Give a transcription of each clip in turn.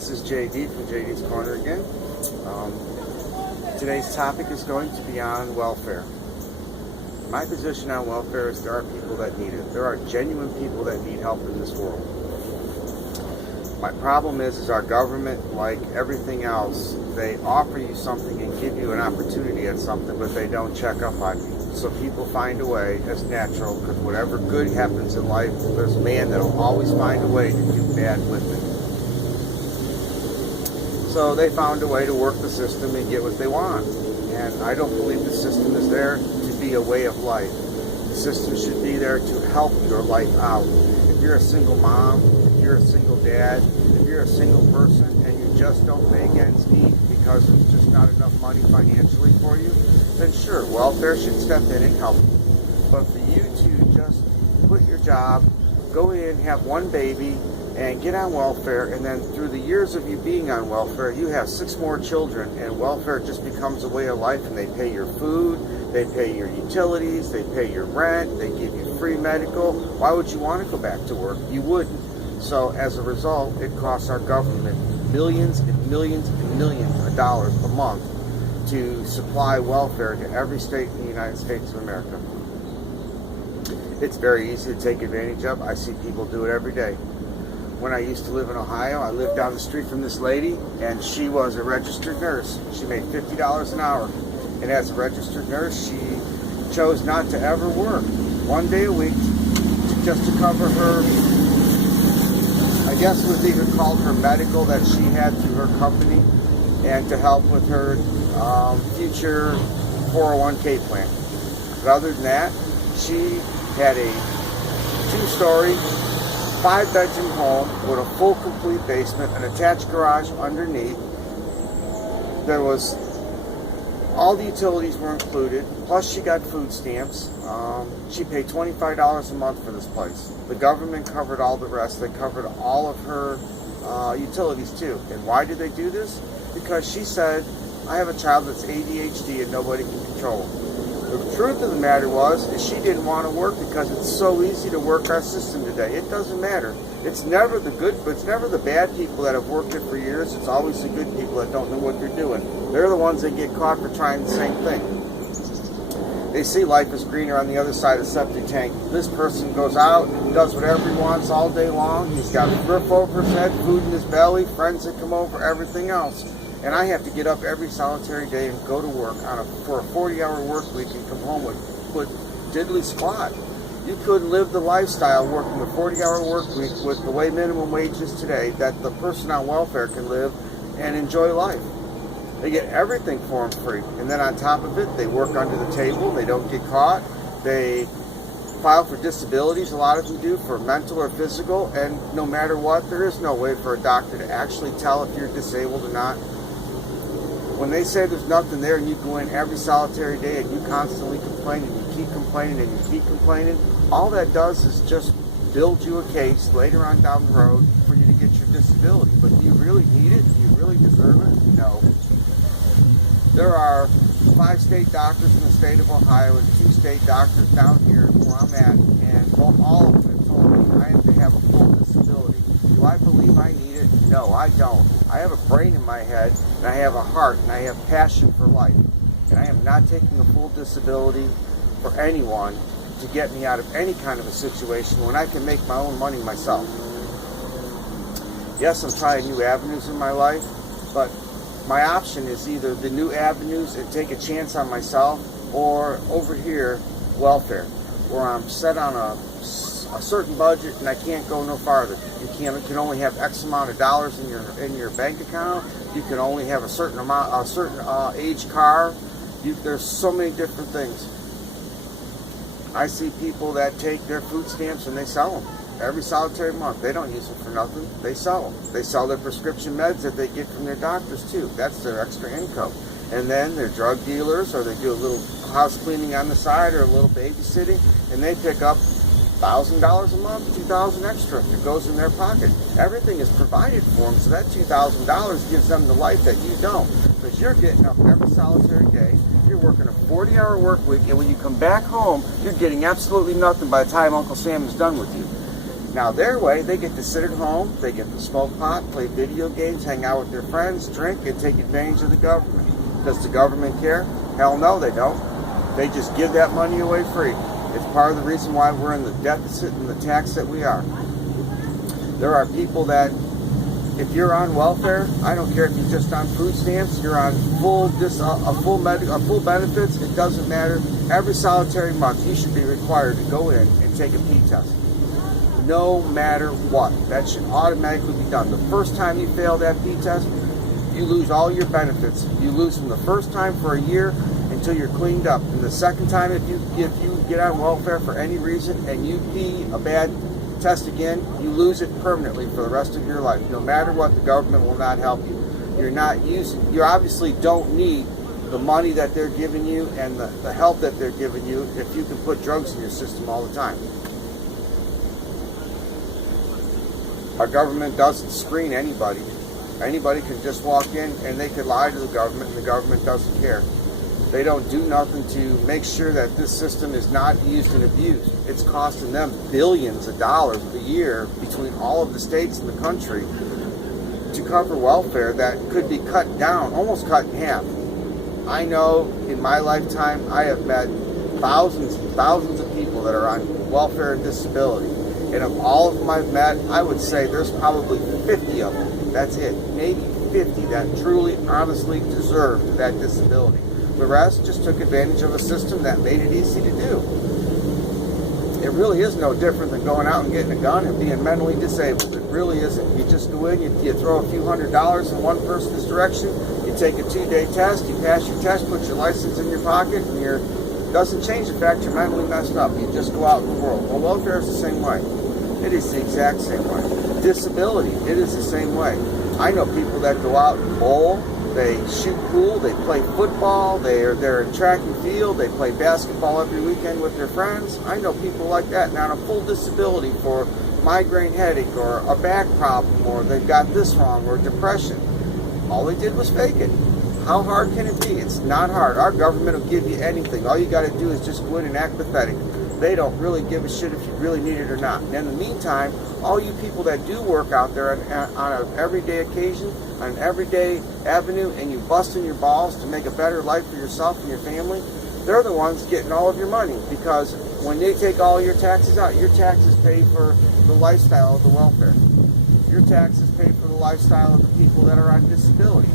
This is JD from JD's Corner again. Today's topic is going to be on welfare. My position on welfare is there are people that need it. There are genuine people that need help in this world. My problem is our government, like everything else, they offer you something and give you an opportunity at something, but they don't check up on you. So people find a way, as natural, because whatever good happens in life, there's a man that'll always find a way to do bad with it. So they found a way to work the system and get what they want. And I don't believe the system is there to be a way of life. The system should be there to help your life out. If you're a single mom, if you're a single dad, if you're a single person and you just don't make ends meet because there's just not enough money financially for you, then sure, welfare should step in and help you. But for you to just quit your job, go in, have one baby, and get on welfare, and then through the years of you being on welfare, you have 6 more children, and welfare just becomes a way of life, and they pay your food, they pay your utilities, they pay your rent, they give you free medical. Why would you want to go back to work? You wouldn't. So as a result, it costs our government millions and millions and millions of dollars a month to supply welfare to every state in the United States of America. It's very easy to take advantage of. I see people do it every day. When I used to live in Ohio, I lived down the street from this lady, and she was a registered nurse. She made $50 an hour. And as a registered nurse, she chose not to ever work 1 day a week just to cover her, I guess it was even called her medical that she had through her company, and to help with her future 401k plan. But other than that, she had a 2-story, 5-bedroom home with a full complete basement, an attached garage underneath. There was, all the utilities were included, plus she got food stamps. She paid $25 a month for this place. The government covered all the rest. They covered all of her utilities too. And why did they do this? Because she said, I have a child that's ADHD and nobody can control him. The truth of the matter is she didn't want to work because it's so easy to work our system today. It doesn't matter. It's never the good, but it's never the bad people that have worked it for years. It's always the good people that don't know what they're doing. They're the ones that get caught for trying the same thing. They see life is greener on the other side of the septic tank. This person goes out and does whatever he wants all day long. He's got a roof over his head, food in his belly, friends that come over, everything else. And I have to get up every solitary day and go to work for a 40-hour work week and come home with diddly squat. You couldn't live the lifestyle working a 40-hour work week with the way minimum wage is today that the person on welfare can live and enjoy life. They get everything for them free. And then on top of it, they work under the table. They don't get caught. They file for disabilities, a lot of them do, for mental or physical. And no matter what, there is no way for a doctor to actually tell if you're disabled or not. When they say there's nothing there and you go in every solitary day and you constantly complain and you keep complaining and you keep complaining, all that does is just build you a case later on down the road for you to get your disability. But do you really need it? Do you really deserve it? No. There are 5 state doctors in the state of Ohio and 2 state doctors down here where I'm at, and all of them have told me I have to have a full disability. Do I believe I need it? No, I don't. I have a brain in my head, and I have a heart, and I have passion for life. And I am not taking a full disability for anyone to get me out of any kind of a situation when I can make my own money myself. Yes, I'm trying new avenues in my life, but my option is either the new avenues and take a chance on myself, or over here, welfare, where I'm set on a certain budget and I can't go no farther. You can only have X amount of dollars in your bank account. You can only have a certain age car. There's so many different things. I see people that take their food stamps and they sell them every solitary month. They don't use them for nothing. They sell them. They sell their prescription meds that they get from their doctors too. That's their extra income. And then they're drug dealers, or they do a little house cleaning on the side or a little babysitting, and they pick up $1,000 a month, $2,000 extra that goes in their pocket. Everything is provided for them, so that $2,000 gives them the life that you don't. Because you're getting up every solitary day, you're working a 40-hour work week, and when you come back home, you're getting absolutely nothing by the time Uncle Sam is done with you. Now their way, they get to sit at home, they get to smoke pot, play video games, hang out with their friends, drink, and take advantage of the government. Does the government care? Hell no, they don't. They just give that money away free. It's part of the reason why we're in the deficit and the tax that we are. There are people that, if you're on welfare, I don't care if you're just on food stamps, you're on full benefits, it doesn't matter. Every solitary month, you should be required to go in and take a pee test. No matter what. That should automatically be done. The first time you fail that pee test, you lose all your benefits. You lose them the first time for a year until you're cleaned up. And the second time, if you get on welfare for any reason and you pee a bad test again, you lose it permanently for the rest of your life. No matter what, the government will not help you. You obviously don't need the money that they're giving you and the help that they're giving you if you can put drugs in your system all the time. Our government doesn't screen anybody. Anybody can just walk in and they could lie to the government and the government doesn't care. They don't do nothing to make sure that this system is not used and abused. It's costing them billions of dollars a year between all of the states in the country to cover welfare that could be cut down, almost cut in half. I know in my lifetime I have met thousands and thousands of people that are on welfare and disability. And of all of them I've met, I would say there's probably 50 of them. That's it. Maybe 50 that truly, honestly deserved that disability. The rest just took advantage of a system that made it easy to do. It really is no different than going out and getting a gun and being mentally disabled. It really isn't. You just go in, you throw a few $100s in one person's direction, you take a 2-day test, you pass your test, put your license in your pocket, and it doesn't change the fact you're mentally messed up. You just go out in the world. Well, welfare is the same way. It is the exact same way. Disability, it is the same way. I know people that go out and bowl, they shoot pool, they play football, they're in track and field, they play basketball every weekend with their friends. I know people like that, now on a full disability for migraine headache or a back problem, or they've got this wrong, or depression. All they did was fake it. How hard can it be? It's not hard. Our government will give you anything. All you got to do is just go in and act pathetic. They don't really give a shit if you really need it or not. And in the meantime, all you people that do work out there on an everyday occasion, on an everyday avenue, and you busting your balls to make a better life for yourself and your family, they're the ones getting all of your money, because when they take all your taxes out, your taxes pay for the lifestyle of the welfare. Your taxes pay for the lifestyle of the people that are on disability.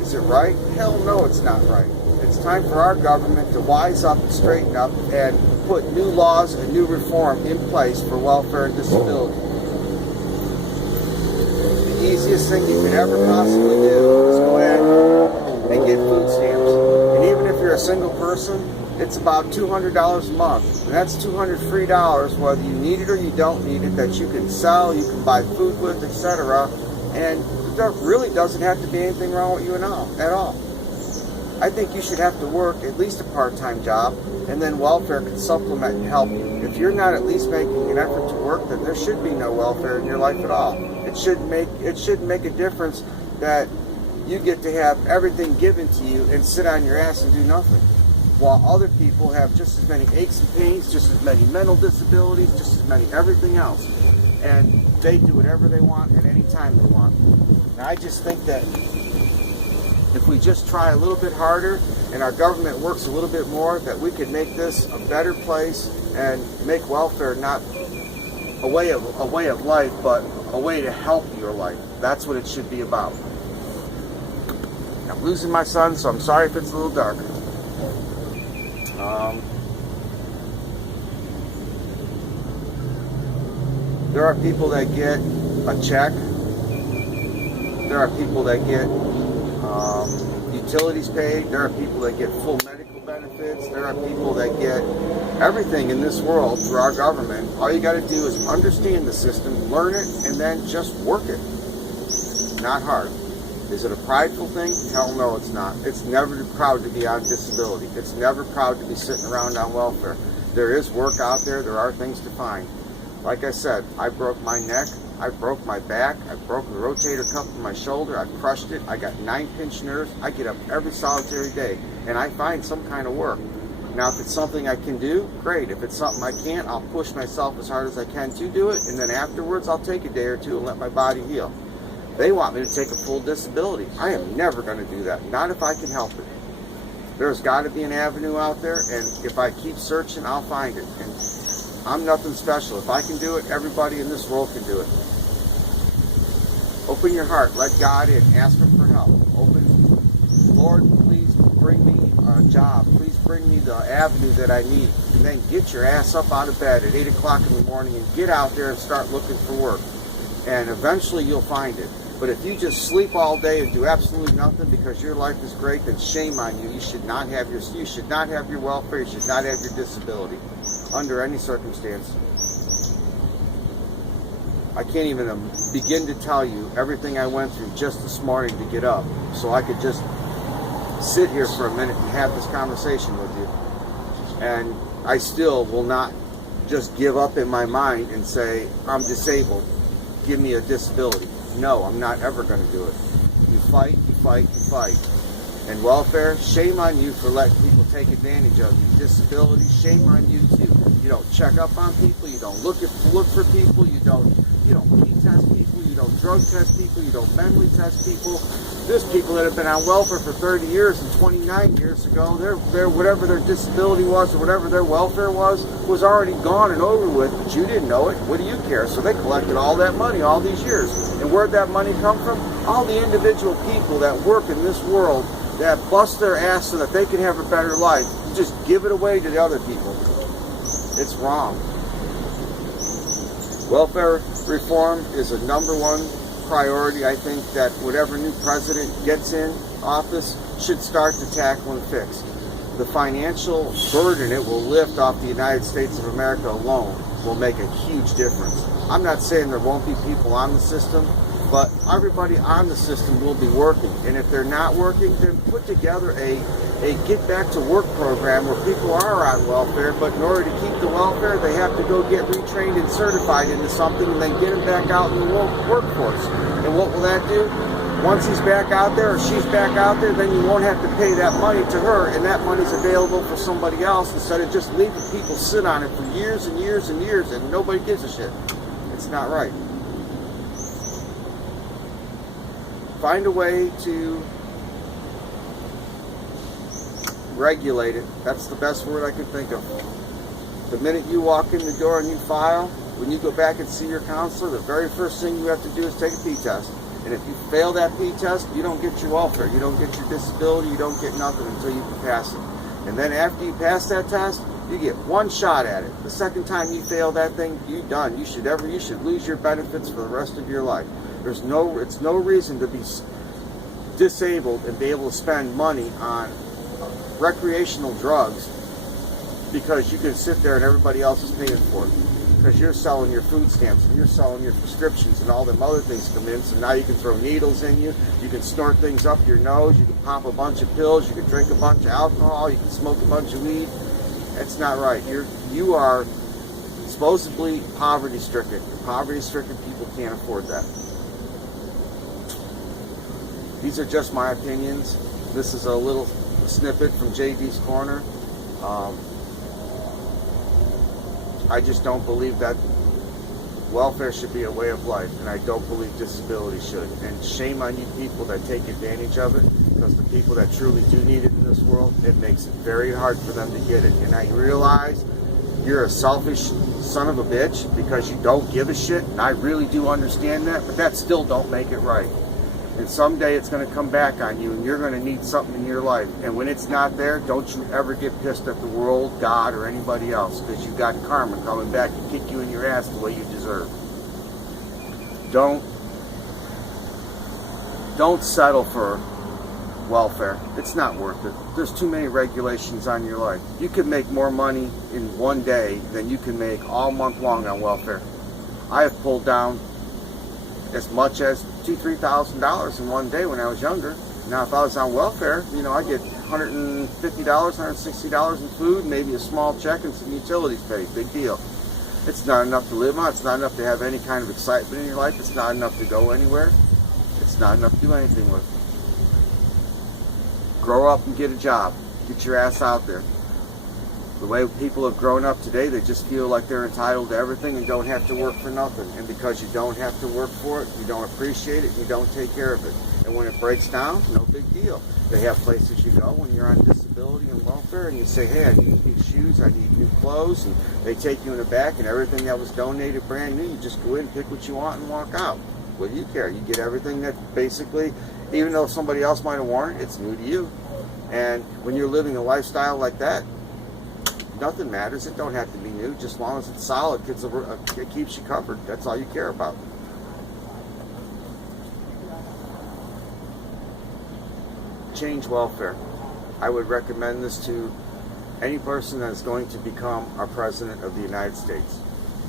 Is it right? Hell no, it's not right. It's time for our government to wise up and straighten up and put new laws and new reform in place for welfare and disability. The easiest thing you could ever possibly do is go ahead and get food stamps. And even if you're a single person, it's about $200 a month. And that's $200 free dollars, whether you need it or you don't need it, that you can sell, you can buy food with, etc. And there really doesn't have to be anything wrong with you at all. I think you should have to work at least a part-time job, and then welfare can supplement and help you. If you're not at least making an effort to work, then there should be no welfare in your life at all. It shouldn't make a difference that you get to have everything given to you and sit on your ass and do nothing, while other people have just as many aches and pains, just as many mental disabilities, just as many everything else, and they do whatever they want at any time they want. And I just think that if we just try a little bit harder and our government works a little bit more, that we could make this a better place and make welfare not a way of life, but a way to help your life. That's what it should be about. I'm losing my son, so I'm sorry if it's a little dark. There are people that get a check. There are people that get utilities paid. There are people that get full medical benefits. There are people that get everything in this world through our government. All you got to do is understand the system, learn it, and then just work it. It's not hard. Is it a prideful thing? Hell no, it's not. It's never proud to be on disability. It's never proud to be sitting around on welfare. There is work out there. There are things to find. Like I said, I broke my neck. I broke my back, I broke the rotator cuff in my shoulder, I crushed it, I got 9 pinched nerves. I get up every solitary day and I find some kind of work. Now, if it's something I can do, great. If it's something I can't, I'll push myself as hard as I can to do it, and then afterwards I'll take a day or two and let my body heal. They want me to take a full disability. I am never going to do that, not if I can help it. There's got to be an avenue out there, and if I keep searching, I'll find it. And I'm nothing special. If I can do it, everybody in this world can do it. Open your heart. Let God in. Ask Him for help. Lord, please bring me a job. Please bring me the avenue that I need. And then get your ass up out of bed at 8 o'clock in the morning and get out there and start looking for work. And eventually you'll find it. But if you just sleep all day and do absolutely nothing because your life is great, then shame on you. You should not have your welfare. You should not have your disability under any circumstance. I can't even begin to tell you everything I went through just this morning to get up so I could just sit here for a minute and have this conversation with you. And I still will not just give up in my mind and say, I'm disabled, give me a disability. No, I'm not ever going to do it. You fight, you fight, you fight. And welfare, shame on you for letting people take advantage of you. Disability, shame on you too. You don't check up on people, you don't look for people, you don't pee test people, you don't drug test people, you don't mentally test people. There's people that have been on welfare for 30 years and 29 years ago, their whatever their disability was or whatever their welfare was already gone and over with, but you didn't know it. What do you care? So they collected all that money all these years. And where'd that money come from? All the individual people that work in this world that bust their ass so that they can have a better life. You just give it away to the other people. It's wrong. Welfare reform is a #1 priority. I think that whatever new president gets in office should start to tackle and fix. The financial burden it will lift off the United States of America alone will make a huge difference. I'm not saying there won't be people on the system, but everybody on the system will be working. And if they're not working, then put together a get back to work program where people are on welfare, but in order to keep the welfare, they have to go get retrained and certified into something and then get them back out in the workforce. And what will that do? Once he's back out there or she's back out there, then you won't have to pay that money to her, and that money's available for somebody else instead of just leaving people sit on it for years and years and years and nobody gives a shit. It's not right. Find a way to regulate it. That's the best word I can think of. The minute you walk in the door and you file, when you go back and see your counselor, the very first thing you have to do is take a P test. And if you fail that P test, you don't get your welfare, you don't get your disability, you don't get nothing until you can pass it. And then after you pass that test, you get one shot at it. The second time you fail that thing, you're done. You should lose your benefits for the rest of your life. It's no reason to be disabled and be able to spend money on recreational drugs because you can sit there and everybody else is paying for it. Because you're selling your food stamps and you're selling your prescriptions and all them other things come in, so now you can throw needles in you, you can snort things up your nose, you can pop a bunch of pills, you can drink a bunch of alcohol, you can smoke a bunch of weed. That's not right. You are supposedly poverty-stricken. Poverty-stricken people can't afford that. These are just my opinions. This is a little snippet from JD's Corner. I just don't believe that welfare should be a way of life, and I don't believe disability should. And shame on you people that take advantage of it, because the people that truly do need it in this world, it makes it very hard for them to get it. And I realize you're a selfish son of a bitch because you don't give a shit, and I really do understand that, but that still don't make it right. And someday it's going to come back on you, and you're going to need something in your life. And when it's not there, don't you ever get pissed at the world, God, or anybody else, because you got karma coming back to kick you in your ass the way you deserve. Don't settle for welfare. It's not worth it. There's too many regulations on your life. You can make more money in one day than you can make all month long on welfare. I have pulled down as much as $2,000, $3,000 in one day when I was younger. Now, if I was on welfare, I get $150, $160 in food, maybe a small check and some utilities paid. Big deal. It's not enough to live on. It's not enough to have any kind of excitement in your life. It's not enough to go anywhere. It's not enough to do anything with. Grow up and get a job. Get your ass out there. The way people have grown up today, they just feel like they're entitled to everything and don't have to work for nothing. And because you don't have to work for it, you don't appreciate it, you don't take care of it. And when it breaks down, no big deal. They have places you go when you're on disability and welfare, and you say, hey, I need new shoes, I need new clothes, and they take you in the back, and everything that was donated brand new, you just go in, pick what you want, and walk out. What do you care? You get everything that basically, even though somebody else might have worn it, it's new to you. And when you're living a lifestyle like that, nothing matters. It don't have to be new, just as long as it's solid. It keeps you covered. That's all you care about. Change welfare. I would recommend this to any person that is going to become our president of the United States.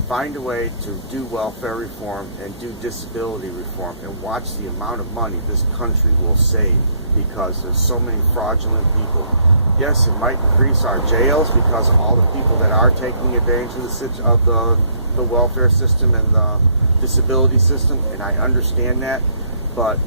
Find a way to do welfare reform and do disability reform, and watch the amount of money this country will save, because there's so many fraudulent people. Yes, it might increase our jails because of all the people that are taking advantage of the welfare system and the disability system, and I understand that, but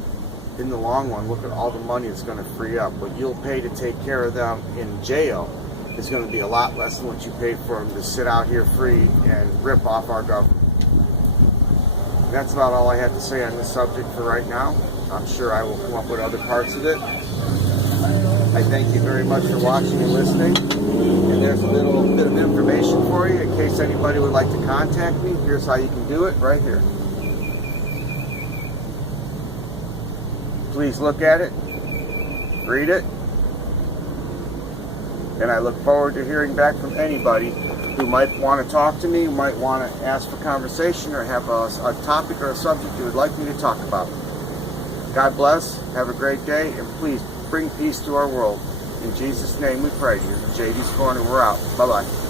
in the long run, look at all the money it's going to free up. What you'll pay to take care of them in jail is going to be a lot less than what you pay for them to sit out here free and rip off our government. And that's about all I have to say on this subject for right now. I'm sure I will come up with other parts of it. I thank you very much for watching and listening. And there's a little bit of information for you in case anybody would like to contact me. Here's how you can do it right here. Please look at it, read it, and I look forward to hearing back from anybody who might want to talk to me, who might want to ask for conversation, or have a topic or a subject you would like me to talk about. God bless, have a great day, and please bring peace to our world. In Jesus' name we pray. Here's JD's Corner, we're out. Bye-bye.